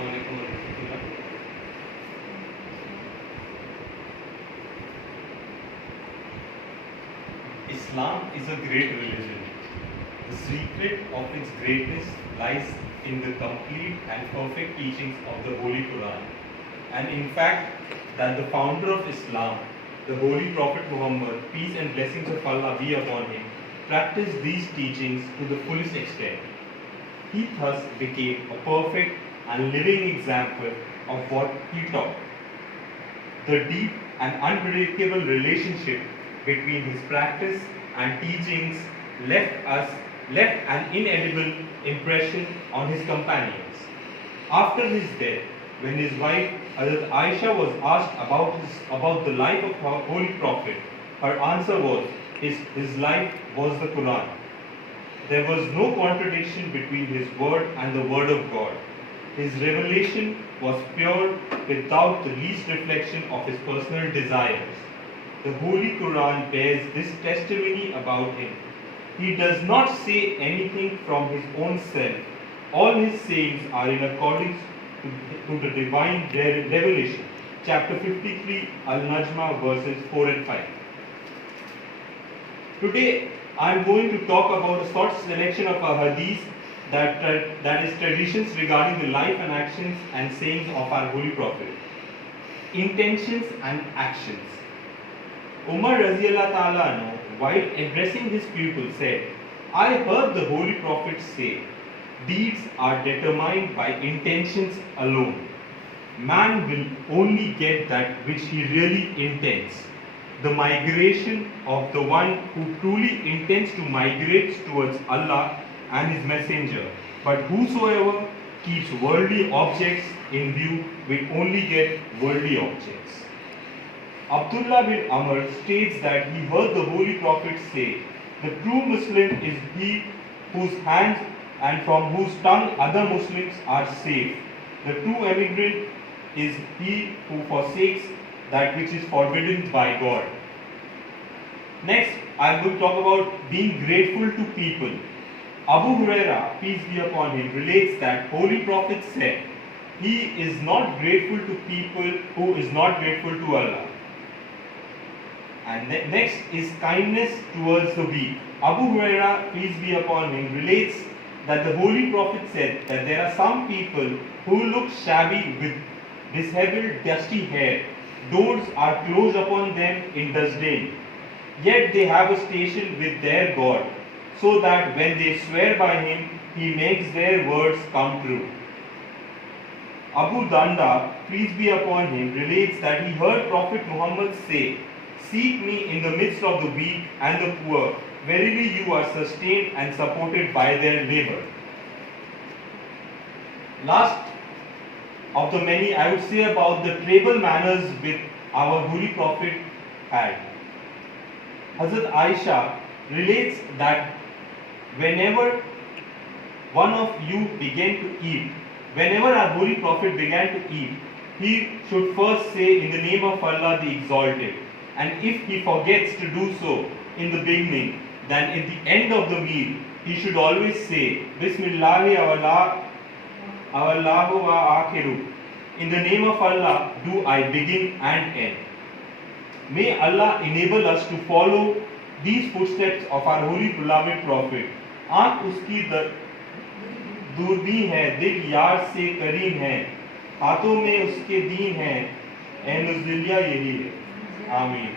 Assalamualaikum warahmatullah. Islam is a great religion. The secret of its greatness lies in the complete and perfect teachings of the Holy Quran. And in fact, that the founder of Islam, the Holy Prophet Muhammad, peace and blessings of Allah be upon him, practiced these teachings to the fullest extent. He thus became a perfect and living example of what he taught. The deep and unbreakable relationship between his practice and teachings left an inedible impression on his companions. After his death, when his wife Hazrat Aisha was asked about the life of her Holy Prophet, her answer was, his life was the Quran. There was no contradiction between his word and the word of God. His revelation was pure without the least reflection of his personal desires. The Holy Quran bears this testimony about him. He does not say anything from his own self. All his sayings are in accordance to the divine revelation. Chapter 53, Al-Najma, verses 4 and 5. Today, I am going to talk about a short selection of a hadith that is traditions regarding the life and actions and sayings of our Holy Prophet. Intentions and actions. Umar Raziyallahu Ta'ala anhu, while addressing his people, said, I heard the Holy Prophet say, deeds are determined by intentions alone. Man will only get that which he really intends. The migration of the one who truly intends to migrate towards Allah and His Messenger. But whosoever keeps worldly objects in view will only get worldly objects. Abdullah bin Amr states that he heard the Holy Prophet say, the true Muslim is he whose hands and from whose tongue other Muslims are safe. The true emigrant is he who forsakes that which is forbidden by God. Next, I am going to talk about being grateful to people. Abu Huraira, peace be upon him, relates that Holy Prophet said, he is not grateful to people who is not grateful to Allah. And next is kindness towards the weak. Abu Huraira, peace be upon him, relates that the Holy Prophet said that there are some people who look shabby with disheveled, dusty hair. Doors are closed upon them in disdain. Yet they have a station with their God, so that when they swear by Him, He makes their words come true. Abu Danda, peace be upon him, relates that he heard Prophet Muhammad say, seek me in the midst of the weak and the poor. Verily you are sustained and supported by their labor. Last of the many, I would say about the tribal manners with our Holy Prophet had. Hazrat Aisha relates that whenever one of you began to eat, whenever our Holy Prophet began to eat, he should first say, in the name of Allah the Exalted. And if he forgets to do so in the beginning, then at the end of the meal, he should always say, Bismillahi awallahu wa akhiru. In the name of Allah do I begin and end. May Allah enable us to follow these footsteps of our holy beloved Prophet. आँख उसकी दूरबीन है, दिल यार से करीन है, हाथों में उसके दीन है, ए नुज़ुलिया यही है. आमीन.